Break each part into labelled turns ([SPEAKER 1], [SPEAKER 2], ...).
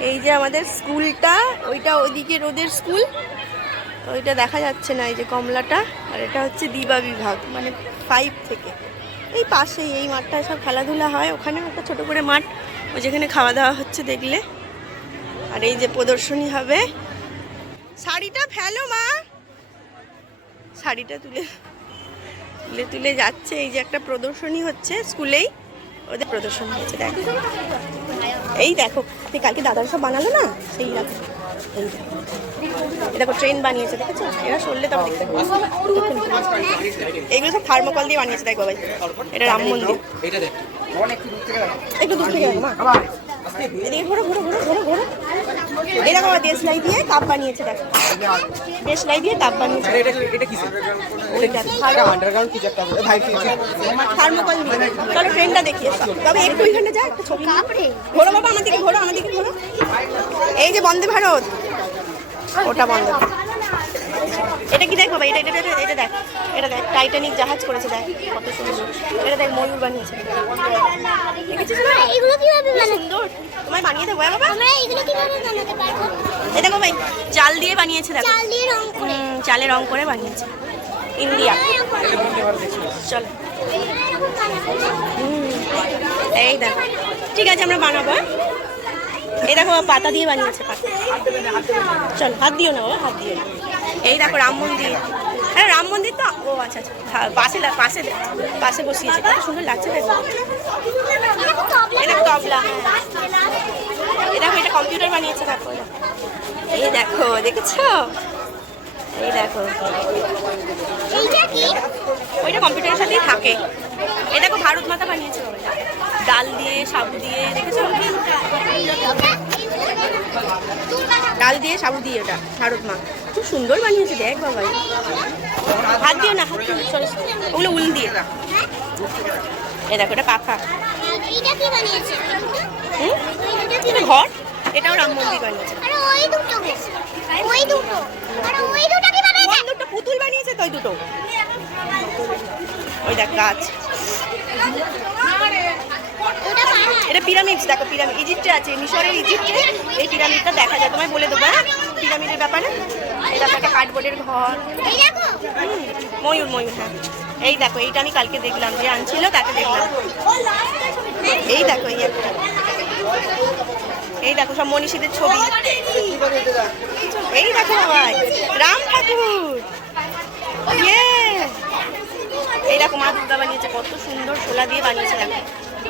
[SPEAKER 1] এই যে আমাদের স্কুলটা, ওইটা ওইদিকে রোদের স্কুল। ওইটা দেখা যাচ্ছে না এই যে কমলাটা, আর এটা হচ্ছে দিবা বিভাগ মানে ফাইভ থেকে। এই পাশেই, এই মাঠটায় সব খেলাধুলা হয় ওখানে একটা ছোট করে মাঠ, ওই যেখানে খাওয়া দাওয়া হচ্ছে দেখলে। আর এই যে প্রদর্শনী হবে। শাড়িটা ফেলো, মা। শাড়িটা তুলে তুলে তুলে যাচ্ছে। এই যে একটা প্রদর্শনী হচ্ছে স্কুলেই। ওদের প্রদর্শনী হচ্ছে, দেখো। এই দেখো তুই কালকে দাদার সব বানালো না? সেই দেখো এই দেখো। দেখো ট্রেন বানিয়েছে দেখেছ? এরা সরলে তো দেখতে এগুলো সব থার্মোকল দিয়ে বানিয়েছে দেখ বাবাই এটা রাম মন্দির।
[SPEAKER 2] দেখ।
[SPEAKER 1] একটু দূর থেকে মা। এদিকে ঘোরো ঘোরো ঘোরো ঘোরো ঘোরো। এই আমার দেশলাই দিয়ে কাপ বানিয়েছে দেখো। দেশলাই কাপ বানিয়েছে। থার্মোকল চলো ট্রেনটা দেখিয়ে তবে একটু ওইখানে যা একটা ছবি ঘোরো বাবা আমার দিকে ঘোরো আমার দিকে ঘোরো। এই যে বন্দে ভারত ওটা বন্ধ এটা কি দেখ বাবা এটা এটা এটা- এটা দেখ এটা দেখ টাইটানিক জাহাজ করেছে দেখ কত সুন্দর। এটা দেখ ময়ূর বানিয়েছে। দেখেছিস না
[SPEAKER 3] এগুলো কীভাবে
[SPEAKER 1] সুন্দর। তোমায় বানিয়ে দেবো হ্যাঁ বাবা?
[SPEAKER 3] আমরা এগুলো কীভাবে বানাতে পারব?
[SPEAKER 1] দেখো ভাই চাল দিয়ে বানিয়েছে দেখো।
[SPEAKER 3] চাল দিয়ে রং করে।
[SPEAKER 1] চালে রং করে বানিয়েছে। ইন্ডিয়া। চলো। হুম, এই দেখো। ঠিক আছে আমরা বানাবো হ্যাঁ? এই দেখো পাতা দিয়ে বানিয়েছে পাতা। চল হাত দিও না ও হাত দিও না। এই দেখো রাম মন্দির। হ্যাঁ রাম মন্দির তো ও আচ্ছা আচ্ছা। হ্যাঁ, পাশে পাশে পাশে বসিয়েছে কত সুন্দর লাগছে দেখো। এটা তবলা এই দেখো এটা কম্পিউটার বানিয়েছে দেখো এই দেখো। দেখেছ? এই দেখো।
[SPEAKER 3] এইটা কি?
[SPEAKER 1] ওইটা কম্পিউটারের সাথেই থাকে। এই দেখো ভারত মাতা বানিয়েছে ডাল দিয়ে সাবু দিয়ে দেখেছ? ডাল দিয়ে সাবু দিয়ে ওটা শারদ মা। খুব সুন্দর বানিয়েছে দেখ বাবা। হাত দিয়ে না হাত দিয়ে সরি ওগুলো উল দিয়ে এই দেখো এটা পাখা ঘর। এটাও রাম মন্দির বানিয়েছে।
[SPEAKER 3] দুটো
[SPEAKER 1] পুতুল বানিয়েছে তো দুটো। ওই দেখ গাছ। এটা পিরামিড দেখো পিরামিড ইজিপ্টে আছে মিশরের ইজিপ্টে এই পিরামিডটা দেখা যায় তোমায় বলে দেবো হ্যাঁ? পিরামিডের ব্যাপারে? এই দেখো একটা কাঠবোর্ডের ঘর।
[SPEAKER 3] এই দেখো।
[SPEAKER 1] হুম, ময়ূর ময়ূর হ্যাঁ। এই দেখো এইটা আমি কালকে দেখলাম যে আনছিল তাকে দেখলাম। এই দেখো এই একটা। এই দেখো সব মনীষীদের ছবি। এই দেখো ভাই রাম ঠাকুর। ইয়ে! এই দেখো মা দুর্গা বানিয়েছে কত সুন্দর শোলা দিয়ে বানিয়েছে দেখো।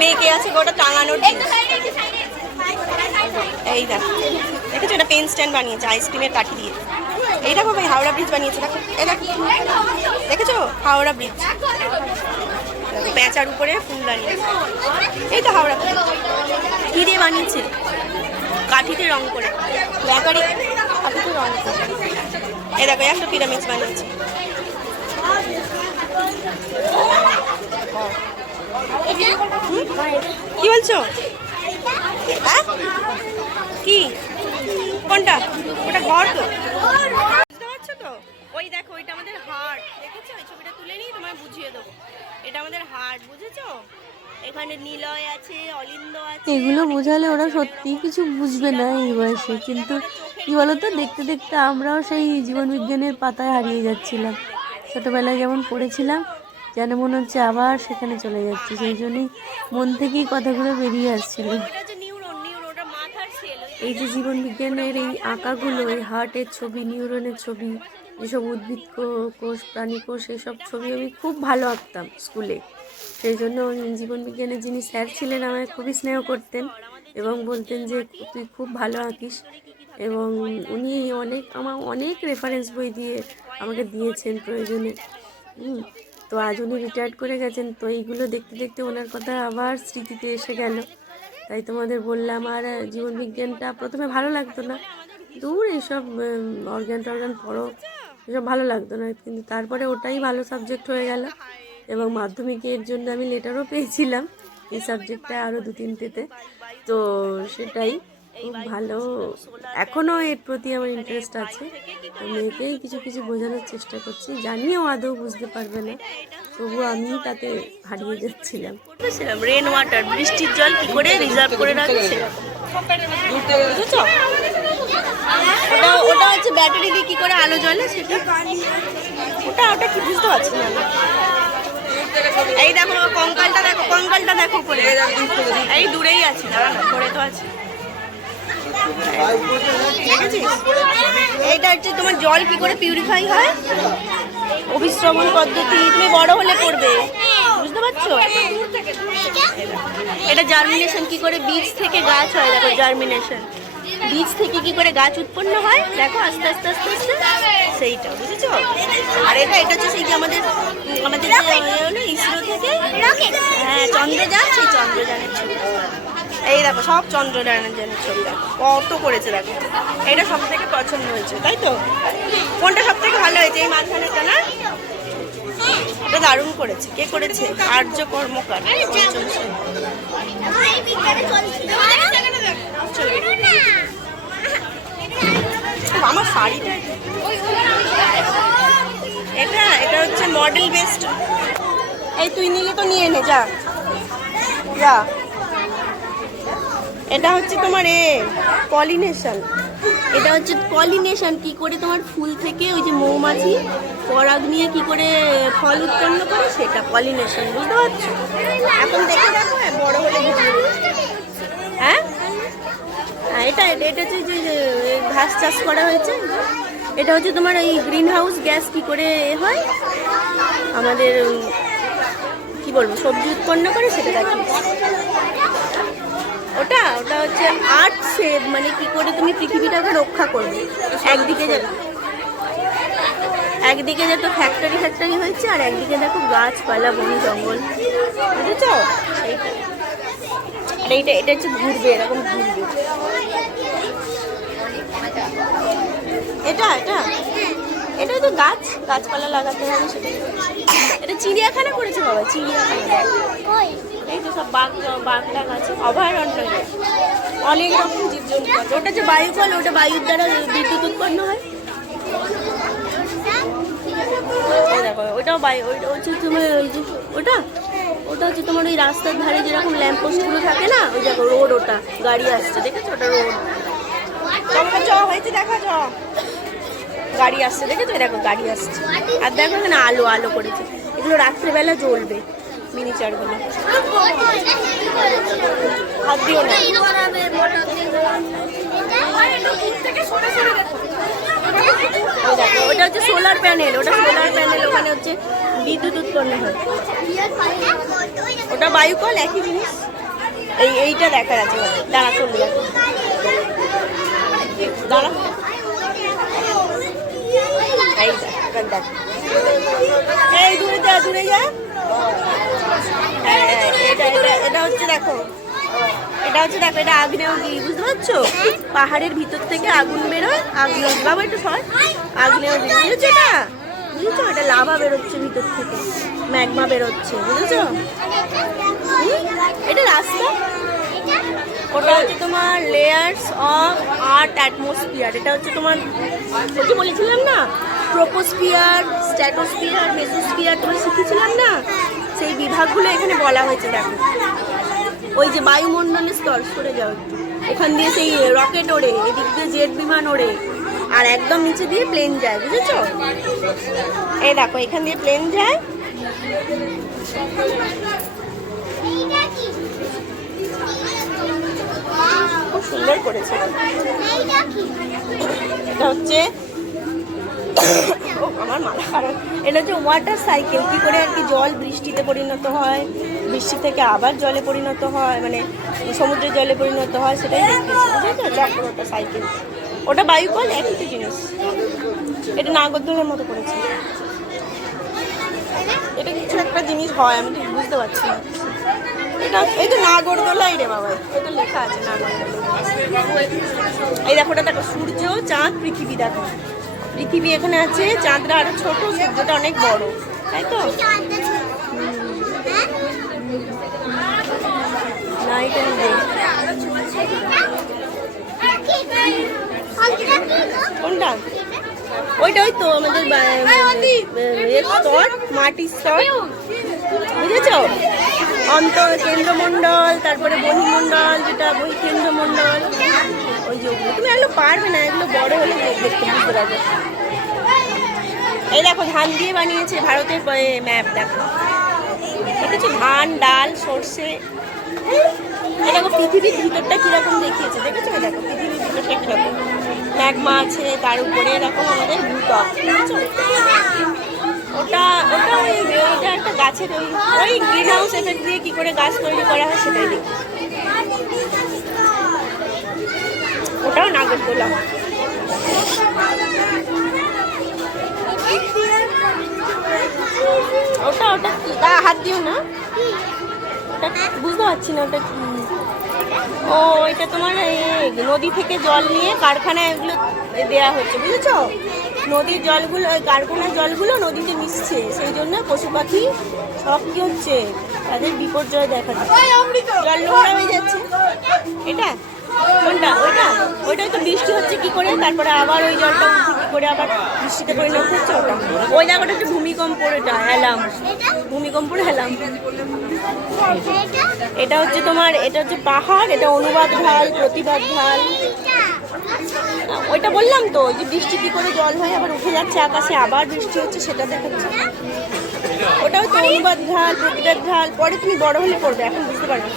[SPEAKER 1] মেয়েকে আছে গো, ওটা টাঙানোর। এই দেখো দেখেছ এটা পেন স্ট্যান্ড বানিয়েছে আইসক্রিমের কাঠি দিয়ে। এই দেখো ভাই হাওড়া ব্রিজ বানিয়েছে দেখো। দেখো দেখেছ? হাওড়া ব্রিজ পেঁচার উপরে ফুল বানিয়েছে। এই তো হাওড়া কি দিয়ে বানিয়েছে। কাঠিতে রং করে। ব্যাপারে কাঠিতে রং করে। এই দেখো একটা পিরামিড বানিয়েছে। কি বলছো? হ্যাঁ? কি? কোনটা? ওটা ঘর তো। বুঝতে পারছ তো? ওই দেখো ওইটা আমাদের হাট। দেখেছ? এই ছবিটা তুলে নিই তোমায় বুঝিয়ে দেবো। এটা আমাদের হাট বুঝেছ? এখানে নিলয় আছে অলিন্দ আছে
[SPEAKER 4] এগুলো বোঝালে ওরা
[SPEAKER 1] আছে।
[SPEAKER 4] সত্যিই কিছু বুঝবে না এই বয়সে। কিন্তু কি বলতো দেখতে দেখতে আমরাও সেই জীবন বিজ্ঞানের পাতায় হারিয়ে যাচ্ছিলাম। ছোটবেলায় যেমন পড়েছিলাম যেন মনে হচ্ছে আবার সেখানে চলে যাচ্ছে। সেই জন্যই মন থেকেই কথাগুলো বেরিয়ে আসছিল। এই যে জীবন বিজ্ঞানের এই আঁকাগুলো এই হার্টের ছবি নিউরনের ছবি যেসব উদ্ভিদ কো- কোষ প্রাণী কোষ এসব ছবি আমি খুব ভালো আঁকতাম স্কুলে সেই জন্য জীবন বিজ্ঞানের যিনি স্যার ছিলেন আমায় খুবই স্নেহ করতেন এবং বলতেন যে তুই খুব ভালো আঁকিস। এবং উনি অনেক আমার অনেক রেফারেন্স বই দিয়ে আমাকে দিয়েছেন প্রয়োজনে। তো আজ উনি রিটায়ার্ড করে গেছেন, তো এইগুলো দেখতে দেখতে ওনার কথা আবার স্মৃতিতে এসে গেল। তাই তোমাদের বললাম, আর জীবন বিজ্ঞানটা প্রথমে ভালো লাগতো না। দূর এইসব অর্গান টর্গান পড়ো, এসব ভালো লাগতো না। কিন্তু তারপরে ওটাই ভালো সাবজেক্ট হয়ে গেল। এবং মাধ্যমিকের জন্য আমি লেটারও পেয়েছিলাম এই সাবজেক্টটা আরও দু তিনটেতে তো সেটাই। খুব ভালো। এখনও এর প্রতি আমার ইন্টারেস্ট আছে। আমি মেয়েকেই কিছু কিছু বোঝানোর চেষ্টা করছি। জানিও আদৌ বুঝতে পারবে না। তবু আমি তাতে হারিয়ে যাচ্ছিলাম।
[SPEAKER 1] রেন ওয়াটার বৃষ্টির জল কি করে রিজার্ভ করে রাখে সেরকম বুঝেছ? ওটা ওটা হচ্ছে ব্যাটারি দিয়ে কি করে আলো জ্বলে সেটা? ওটা ওটা কি বুঝতে পারছি না এই দেখো কঙ্কালটা দেখো কঙ্কালটা দেখো করে এই দূরেই আছে দাঁড়া না পড়ে তো আছে। এইটা হচ্ছে তোমার জল কি করে পিউরিফাই হয়? অভিশ্রবণ পদ্ধতি তুমি বড় হলে পড়বে বুঝতে পারছ? এটা জার্মিনেশন কি করে বীজ থেকে গাছ হয়? দেখো জার্মিনেশন বীজ থেকে কি করে গাছ উৎপন্ন হয়? দেখো, আস্তে আস্তে আস্তে আস্তে। সেইটা, বুঝেছ? আর এটা এটা হচ্ছে সেই যে আমাদের আমাদের ইসরো থেকে? হ্যাঁ চন্দ্রযান, সেই চন্দ্রযানের ছবি। এই দেখো, সব চন্দ্রযানের জন্য ছবি দেখো। কত করেছে দেখো। এটা সব থেকে পছন্দ হয়েছে, তাই তো? কোনটা সব থেকে ভালো হয়েছে? এই মাঝখানেটা না? এটা দারুণ করেছে। কে করেছে? আর্য কর্মকার। আমার শাড়িটা এটা এটা হচ্ছে মডেল বেস্ট এই তুই নিলে তো নিয়ে নে, যা। যা। এটা হচ্ছে তোমার এ পলিনেশন এটা হচ্ছে পলিনেশন কি করে তোমার ফুল থেকে ওই যে মৌমাছি পরাগ নিয়ে কি করে ফল উৎপন্ন করে? সেটা পলিনেশন বুঝতে পারছ? এখন দেখে দেখো হ্যাঁ বড় হলে হ্যাঁ? হ্যাঁ, এটা এটা হচ্ছে যে ঘাস চাষ করা হয়েছে। এটা হচ্ছে তোমার এই গ্রিন হাউস গ্যাস কি করে হয়? আমাদের কি বলব সবজি উৎপন্ন করে সেটা দেখিয়েছি ওটা ওটা হচ্ছে আর্ট সেভ মানে কি করে তুমি পৃথিবীটাকে রক্ষা করবে। একদিকে যে একদিকে দেখো ফ্যাক্টরি ফ্যাক্টরি হয়েছে, আর একদিকে দেখো গাছপালা, বন জঙ্গল। বুঝেছ? আর এইটা, এটা হচ্ছে ঘুরবে, এরকম ঘুরবে। এটা এটা? এটা তো গাছ, গাছপালা লাগাতে হবে সেটাই। এটা চিড়িয়াখানা করেছে বাবা, চিড়িয়াখানা। তো সব বাঘ আছে, অভয়ারণ্য। অনেক রকম জীবজন্তু আছে। ওটা যে বায়ু ফল ওটা বায়ুর দ্বারা বিদ্যুৎ উৎপন্ন হয়। দেখো, ওটাও বায়ু হচ্ছে ওটা? ওটা হচ্ছে তোমার ওই রাস্তার ধারে যেরকম থাকে না? ওই দেখো, রোড ওটা, গাড়ি আসছে রোড। চ চ। গাড়ি আসছে দেখো, গাড়ি আসছে। আর দেখো এখানে আলো আলো করেছে। এগুলো রাত্রেবেলা জ্বলবে। মিনিচারগুলো হাত দিও না। ওটা হচ্ছে সোলার প্যানেল ওটা সোলার প্যানেল ওখানে হচ্ছে বিদ্যুৎ উৎপন্ন হয়। ওটা বায়ুকল একই জিনিস। এই এইটা দেখার আছে দাঁড়া চলে যাবে দাঁড়া। এই দেখ, এই দূরে যা দূরে যা। এটা এটা এটা হচ্ছে দেখো, এটা হচ্ছে দেখো, এটা বুঝতে পারছ? পাহাড়ের ভিতর থেকে আগুন বেরোয় আগ্নেয়গিরি বাবা, একটু সর আগ্নেয়গিরি বুঝেছ এটা? বুঝেছ? এটা লাভা বেরোচ্ছে ভিতর থেকে, ম্যাগমা বেরোচ্ছে, বুঝেছ? এটা রাস্তা? ওটা হচ্ছে তোমার লেয়ার্স অফ আর্ট অ্যাটমসফিয়ার এটা হচ্ছে তোমার, ওই বলেছিলাম না ট্রোপোস্ফিয়ার স্ট্যাটোস্ফিয়ার মেসোস্ফিয়ার তোমার শিখেছিলাম না? সেই বিভাগগুলো এখানে বলা হয়েছে, দেখো। ওই যে বায়ুমণ্ডলের স্তর, সরে যাও একটু। ওখান দিয়ে সেই রকেট ওড়ে, এদিক দিয়ে জেট বিমান ওড়ে, আর একদম নিচে দিয়ে প্লেন যায়, বুঝেছ? এই দেখো, এখান দিয়ে প্লেন যায়। খুব সুন্দর করেছে। এটা হচ্ছে আমার মাথা খারাপ। এটা হচ্ছে ওয়াটার সাইকেল কি করে আর কি জল বৃষ্টিতে পরিণত হয়, বৃষ্টি থেকে আবার জলে পরিণত হয় মানে সমুদ্রের জলে পরিণত হয়, সেটাই বুঝেছ? ওটা সাইকেল ওটা বায়ুকল একই তো জিনিস। এটা নাগরদোলের মতো করেছে। এটা কিছু একটা জিনিস হয়, আমি ঠিক বুঝতে পারছি না। এটা, এই তো নাগরদোলাই রে বাবা, এটা লেখা আছে নাগরদোলা এই দেখো ওটা দেখো সূর্য, চাঁদ, পৃথিবী, দেখো। পৃথিবী এখানে আছে চাঁদটা আরও ছোট সূর্যটা অনেক বড় তাই তো নাইট অ্যান্ড কোনটা ওইটা ওই তো আমাদের এর স্তর মাটির স্তর বুঝেছ অন্ত কেন্দ্রমণ্ডল, তারপরে বহিমণ্ডল যেটা বই কেন্দ্রমণ্ডল। ওই যে। তুমি এগুলো পারবে না, এগুলো বড় হলে দেখতে বুঝতে পারবে। এই দেখো, ধান দিয়ে বানিয়েছে ভারতের ম্যাপ দেখো। দেখেছ ধান, ডাল, সর্ষে। এই দেখো, পৃথিবীর ভিতরটা কীরকম দেখিয়েছে, দেখেছ? দেখো, পৃথিবীর ভিতরটা কীরকম। ম্যাগমা আছে, তার উপরে এরকম আমাদের ভূত্বক দেখেছ ওটা ওটা ওই, ওইটা একটা গাছের ওই ওই গ্রিন হাউস এফেক্ট দিয়ে কি করে গাছ তৈরি করা হয় সেটাই দেখি। ওটাও নাগরদোলা। ওটা ওটা কি? গা হাত দিও না। ওটা বুঝতে পারছি না ওটা কি। ও, এটা তোমার নদী থেকে জল নিয়ে কারখানায় এগুলো দেওয়া হচ্ছে, বুঝেছ? নদীর জলগুলো ওই কারখানার জলগুলো নদীতে মিশছে। সেই জন্য পশু পাখি সব কি হচ্ছে? তাদের বিপর্যয় দেখা দিচ্ছে। জল নোংরা হয়ে যাচ্ছে। এটা? কোনটা? ওইটা? ওইটাই তো বৃষ্টি হচ্ছে কি করে? তারপরে আবার ওই জলটা কি করে? আবার বৃষ্টিতে পরিণত হচ্ছে ওটা। ওই জায়গাটা হচ্ছে ভূমিকম্পর এটা অ্যালাম ভূমিকম্পর অ্যালাম এটা হচ্ছে তোমার এটা হচ্ছে পাহাড় এটা অনুবাদ ঢাল প্রতিবাদ ঢাল। ওইটা বললাম তো যে বৃষ্টি কি করে জল হয় আবার উঠে যাচ্ছে আকাশে আবার বৃষ্টি হচ্ছে সেটা দেখাচ্ছে। ওটাও তো অনুবাদ ঢাল প্রতিবাদ ঢাল পরে তুমি বড় হলে পড়বে এখন বুঝতে পারবে।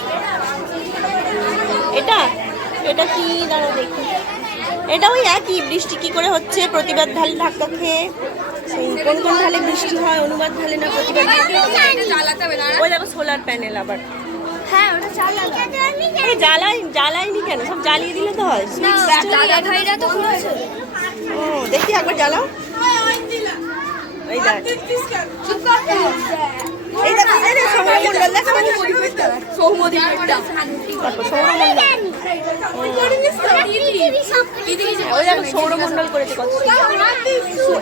[SPEAKER 1] এটা? এটা কি? দাঁড়া দেখি। এটা ওই একই বৃষ্টি কি করে হচ্ছে প্রতিবাদ ঢাল ধাক্কা খেয়ে। সেই কোন কোন ঢালে বৃষ্টি হয় অনুবাদ ঢালে না প্রতিবাদ ওই দেখো সোলার প্যানেল আবার।
[SPEAKER 3] হ্যাঁ ওটা
[SPEAKER 1] জ্বালাই জ্বালাইনি কেন? সব জ্বালিয়ে দিলে তো হয়।
[SPEAKER 3] না দাদা ভাইরা তো খুলেছে
[SPEAKER 1] ও দেখি একবার জ্বালাও। এই দেখ। এই দেখো এই দেখো সৌরমণ্ডল দেখো। মানে সৌমদ্বীপের দেখো সৌরমণ্ডল ওই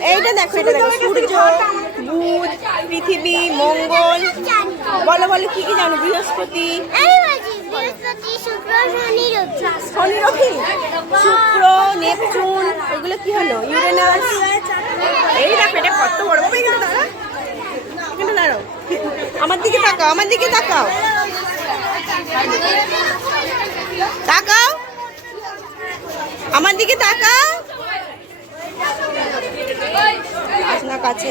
[SPEAKER 1] এইটা এটা পৃথিবী, মঙ্গল। বলো বলো, কি কি জানো? বৃহস্পতি।
[SPEAKER 3] শুক্র,
[SPEAKER 1] নেপচুন, এগুলো কি হলো? ইউরেনাস। এই দেখো, এটা কত বড়। দাঁড়াও। আমার দিকে তাকাও, আমার দিকে তাকাও। তাকাও। আমার দিকে তাকাও। আস না কাছে।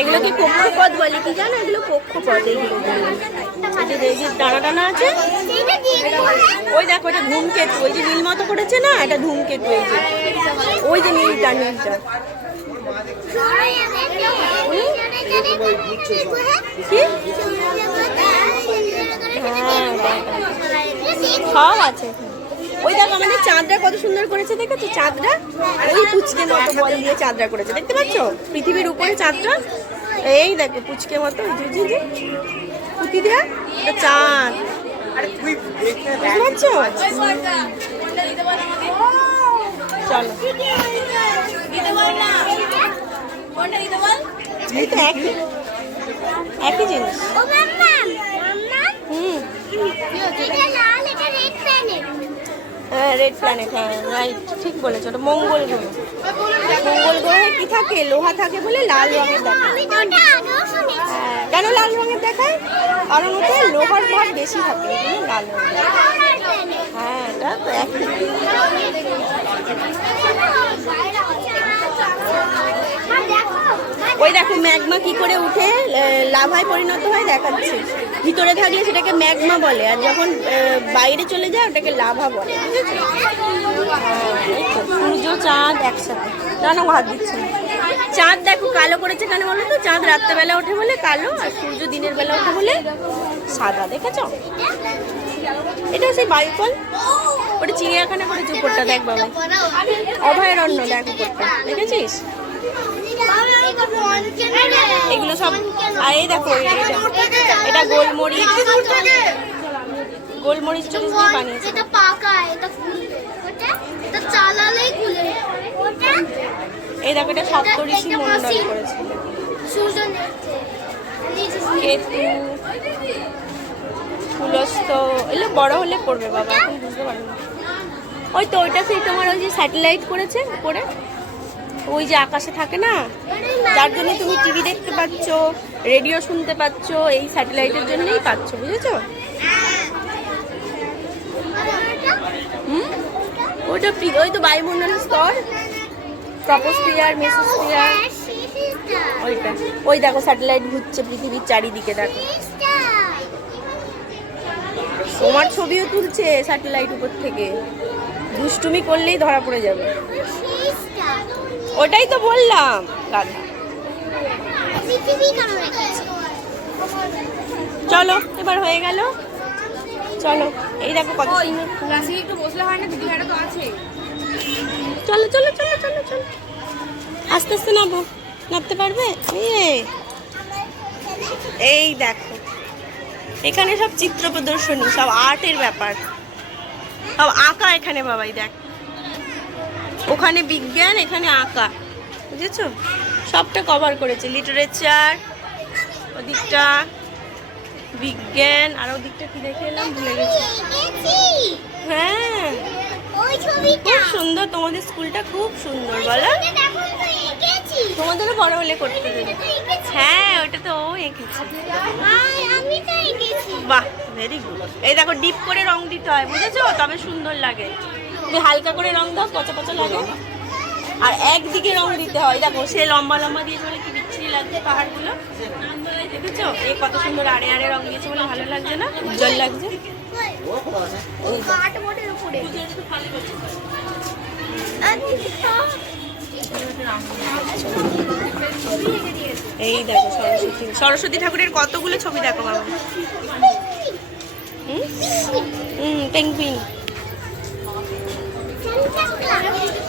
[SPEAKER 1] এগুলো কি কক্ষপথ বলে? কি জানো? এগুলো কক্ষপথ দানা দানা আছে। ওই দেখো এটা ধূমকেতু। ওই যে নীল মতো করেছে না? এটা ধূমকেতু এই যে। ওই যে নীলটা নীলটা। কি? সব আছে ওই দেখো আমাদের চাঁদরা কত সুন্দর করেছে দেখেছ? চাঁদরা? ওই পুচকে মতো বল দিয়ে চাঁদরা করেছে দেখতে পাচ্ছ? পৃথিবীর উপরে চাঁদরা। এই দেখো পুচকে মতো ওই যে পুঁতি দেয়া চাঁদ। বুঝতে চলো। একই জিনিস হুম রেড প্ল্যানেট হ্যাঁ রাইট ঠিক বলেছ ওটা মঙ্গল গ্রহ। মঙ্গল গ্রহে কি থাকে? লোহা থাকে বলে লাল রঙের দেখায়। হ্যাঁ, কেন লাল রঙের দেখায়? কারণ ওতে লোহার ভাগ বেশি থাকে লাল রঙের হ্যাঁ এটা তো একই ওই দেখো, ম্যাগমা কি করে উঠে লাভায় পরিণত হয় দেখাচ্ছে। ভিতরে থাকলে সেটাকে ম্যাগমা বলে, আর যখন বাইরে চলে যায়, ওটাকে লাভা বলে সূর্য, চাঁদ একসাথে। না হাত দিচ্ছে চাঁদ দেখো, কালো করেছে কেন বলো তো? চাঁদ রাত্রেবেলা ওঠে বলে কালো, আর সূর্য দিনের বেলা ওঠে বলে সাদা, দেখেছ? এটা সেই বায়ুকল ওটা চিড়িয়াখানা করেছে উপরটা, দেখ বাবা। অভয়ারণ্য, দেখ উপরটা, দেখেছিস? এগুলো সব আর এই দেখো এটা। গোলমরিচ। গোলমরিচ টরিচ দিয়ে বানিয়েছে।
[SPEAKER 3] এটা পাকা এটা এটা চালালেই খুলে
[SPEAKER 1] এই দেখো এটা সপ্তঋষি মন্ডল করেছে।
[SPEAKER 3] সূর্য
[SPEAKER 1] কেতু তুলস্ত এগুলো বড় হলে পড়বে বাবা এখন বুঝতে পারবে ওই তো ওইটা সেই তোমার ওই যে স্যাটেলাইট করেছে উপরে ওই যে আকাশে থাকে না? যার জন্য তুমি টিভি দেখতে পাচ্ছ রেডিও শুনতে পাচ্ছ, এই স্যাটেলাইটের জন্যই পাচ্ছ, বুঝেছ? হুম? ওইটা ওই তো বায়ুমণ্ডলের স্তর। ট্রপোস্ফিয়ার মেসোস্ফিয়ার ওইটা। ওই দেখো স্যাটেলাইট ঘুরছে পৃথিবীর চারিদিকে, দেখো। তোমার ছবিও তুলছে স্যাটেলাইট উপর থেকে। দুষ্টুমি করলেই ধরা পড়ে যাবে। ওটাই তো বললাম। গাধা। চলো এবার হয়ে গেল। চলো এই দেখো কত
[SPEAKER 5] একটু বসলে হয় না দিদি তো আছে।
[SPEAKER 1] চলো চলো চলো চলো চলো। আস্তে আস্তে নামো। নামতে পারবে? এই দেখো। এখানে সব চিত্র প্রদর্শনী সব আর্টের ব্যাপার। সব আঁকা এখানে বাবাই দেখ। ওখানে বিজ্ঞান এখানে আঁকা। বুঝেছ? সবটা কভার করেছে। লিটারেচার ওদিকটা বিজ্ঞান আর ওদিকটা কি দেখে এলাম? ভুলে গেছি। হ্যাঁ। খুব সুন্দর। তোমাদের স্কুলটা খুব সুন্দর বলো। তোমাদেরও বড় হলে করতে দেবে হ্যাঁ ওটা তো ও এঁকেছে।
[SPEAKER 3] এঁকেছি।
[SPEAKER 1] বাহ ভেরি গুড এই দেখো ডিপ করে রং দিতে হয় বুঝেছ? তবে সুন্দর লাগে। হালকা করে রং দাও পচা পচা লাগে। আর একদিকে রং দিতে হয়। দেখো সে লম্বা লম্বা দিয়ে বলে কি বিচ্ছিরি লাগছে পাহাড়গুলো। দেখেছ? এই কত সুন্দর আড়ে আড়ে রং দিয়েছে বলে ভালো লাগছে না? উজ্জ্বল লাগছে। এই দেখো সরস্বতী। সরস্বতী ঠাকুরের কতগুলো ছবি দেখো বাবা। হুম? হুম পেঙ্গুইন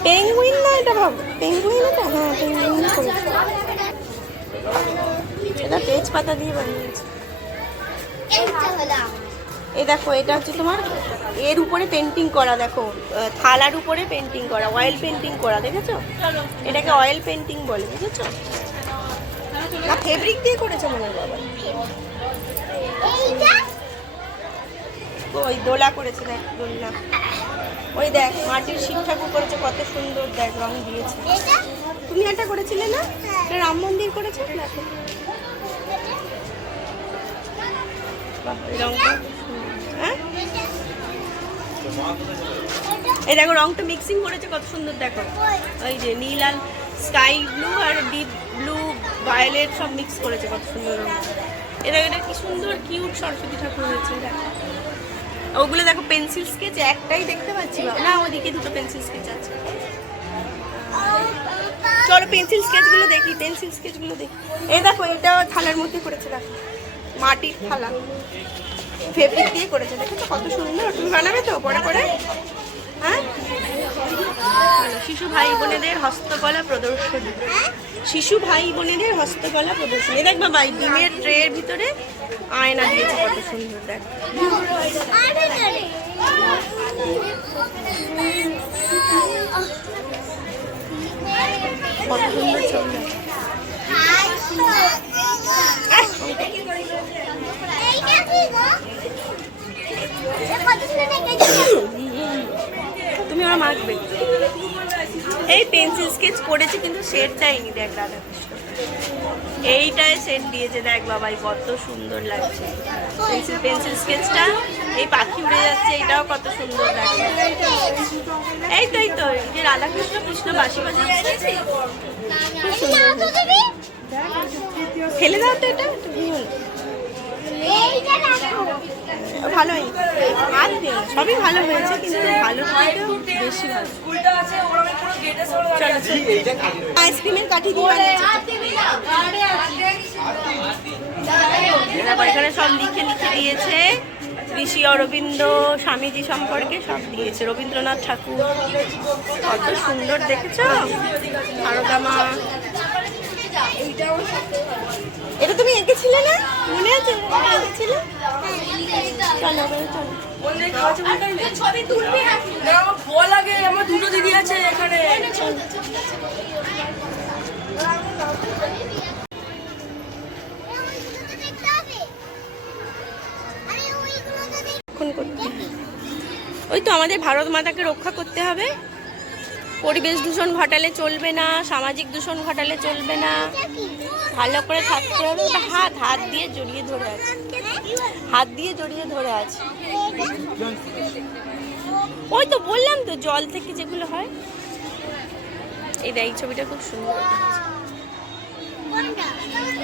[SPEAKER 1] পেঙ্গুইন না এটা ভাব পেঙ্গুইন এটা? হ্যাঁ পেঙ্গুইন এটা তেজপাতা দিয়ে বানিয়েছে। এই দেখো এটা হচ্ছে তোমার এর উপরে পেন্টিং করা দেখো থালার উপরে পেন্টিং করা অয়েল পেন্টিং করা দেখেছ? এটাকে অয়েল পেন্টিং বলে বুঝেছ? না ফেব্রিক দিয়ে করেছে মনে হয় বাবা। ওই দোলা করেছে দেখ দোলনা ওই দেখ, মাটির শিব ঠাকুর করেছে, কত সুন্দর দেখ, রং দিয়েছে। তুমি একটা করেছিলে না? এটা রাম মন্দির করেছে? দেখো হ্যাঁ? এই দেখো, রংটা মিক্সিং করেছে, কত সুন্দর, দেখো। ওই যে নীল আর স্কাই ব্লু আর ডিপ ব্লু ভায়োলেট সব মিক্স করেছে, কত সুন্দর রং। এটা এটা কি সুন্দর কিউট সরস্বতী ঠাকুর হয়েছে, দেখো। ওগুলো দেখো পেন্সিল স্কেচ, একটাই দেখতে পাচ্ছি না, ওদিকে দুটো পেন্সিল স্কেচ আছে। চলো পেন্সিল স্কেচগুলো দেখি, পেন্সিল স্কেচগুলো দেখি। এই দেখো, এটা থালার মধ্যে করেছে, দেখো। মাটির থালা। ফেব্রিক দিয়ে করেছে। দেখো তো কত সুন্দর? তুমি বানাবে তো? পরে পরে হ্যাঁ। শিশু ভাই বোনেদের হস্তকলা প্রদর্শনী। শিশু ভাই বোনেদের হস্তকলা প্রদর্শনী। দেখ বাবা ডিমের ট্রের ভিতরে আয়না দিয়েছে কত সুন্দর, দেখ। কত সুন্দর ছবি আহ,
[SPEAKER 3] এইটা কি গো এটা কত সুন্দর এঁকেছি
[SPEAKER 1] তুমি আমার মাখবে। এই পেন্সিল স্কেচ করেছে কিন্তু শেড দেয়নি দেখ দাদা এইটায় শেড দিয়েছে দেখ বাবাই কত সুন্দর লাগছে। পেন্সিল পেন্সিল স্কেচটা এই পাখি উড়ে যাচ্ছে এটাও কত সুন্দর লাগছে। এই তো এই তো যে রাধাকৃষ্ণ কৃষ্ণ বাসি বাজাচ্ছে খুব সুন্দর। ফেলে দাও তো এটা একটু ভেঙো না।
[SPEAKER 3] এইটা রাখো
[SPEAKER 1] ভালো হয়নি আর দিও না। সবই ভালো হয়েছে কিন্তু ভালো বেশি ভালো। আইসক্রিমের কাঠি দিয়ে এখানে সব লিখে লিখে দিয়েছে। ঋষি অরবিন্দ স্বামীজি সম্পর্কে সব দিয়েছে। রবীন্দ্রনাথ ঠাকুর কত সুন্দর দেখেছ? সারদা মা এটা তুমি এঁকেছিলে না? মনে আছে? এঁকেছিলে চলো এবারে চলো।
[SPEAKER 5] ছবি তুলবি না? আমার ভয় লাগে আমার দুটো দিদি আছে এখানে।
[SPEAKER 3] দেখতে হবে আরে ওইগুলো তো দেখ
[SPEAKER 1] এখন করতে হবে। ওই তো আমাদের ভারত মাতাকে রক্ষা করতে হবে। পরিবেশ দূষণ ঘটালে চলবে না সামাজিক দূষণ ঘটালে চলবে না। ভালো করে থাকতে হবে হাত হাত দিয়ে জড়িয়ে ধরে আছে। হাত দিয়ে জড়িয়ে ধরে আছে। ওই তো বললাম তো, জল থেকে যেগুলো হয়। এই দেখ ছবিটা খুব সুন্দর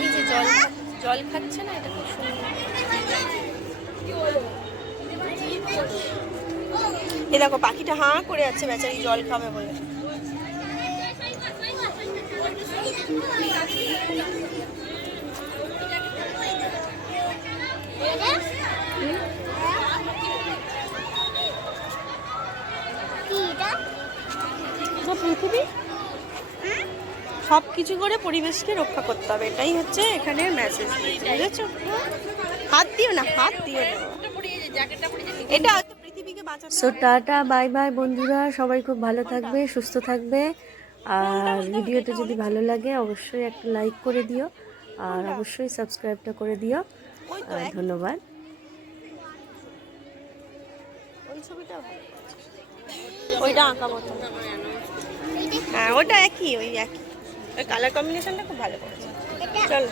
[SPEAKER 1] এই যে জল জল খাচ্ছে না, এটা খুব সুন্দর এই দেখো, পাখিটা হাঁ করে আছে, বেচারি জল খাবে বলে। সব কিছু করে পরিবেশকে রক্ষা করতে হবে এটাই হচ্ছে এখানে মেসেজ বুঝেছ? হাত দিও না হাত দিও। না এটা
[SPEAKER 4] সো টাটা বাই বাই বন্ধুরা সবাই খুব ভালো থাকবে সুস্থ থাকবে। আর ভিডিওটা যদি ভালো লাগে অবশ্যই একটা লাইক করে দিও। আর অবশ্যই সাবস্ক্রাইবটা করে দিও। ধন্যবাদ।
[SPEAKER 1] ওইটা আঁকা মতো হ্যাঁ ওটা একই ওই একই। ওই কালার কম্বিনেশনটা খুব ভালো করেছে। চলো।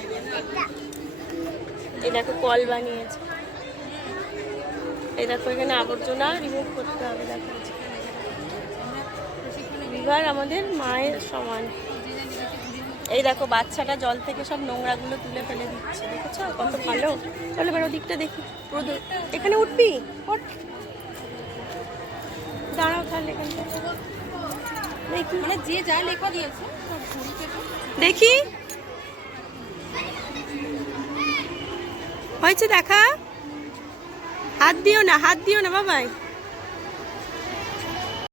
[SPEAKER 1] এই দেখো কল বানিয়েছে। এই দেখো এখানে আবর্জনা রিমুভ করতে হবে দেখো বিভার আমাদের মায়ের সমান। এই দেখো বাচ্চাটা জল থেকে সব নোংরাগুলো তুলে ফেলে দিচ্ছে দেখেছ? কত ভালো। চলো এবার ওদিকটা দেখি। এখানে উঠবি? দাঁড়াও তাহলে দেখি।
[SPEAKER 5] মানে যে যা লেখা দিয়েছে
[SPEAKER 1] দেখি। হয়েছে দেখা? হাত দিও না হাত দিও না বাবাই।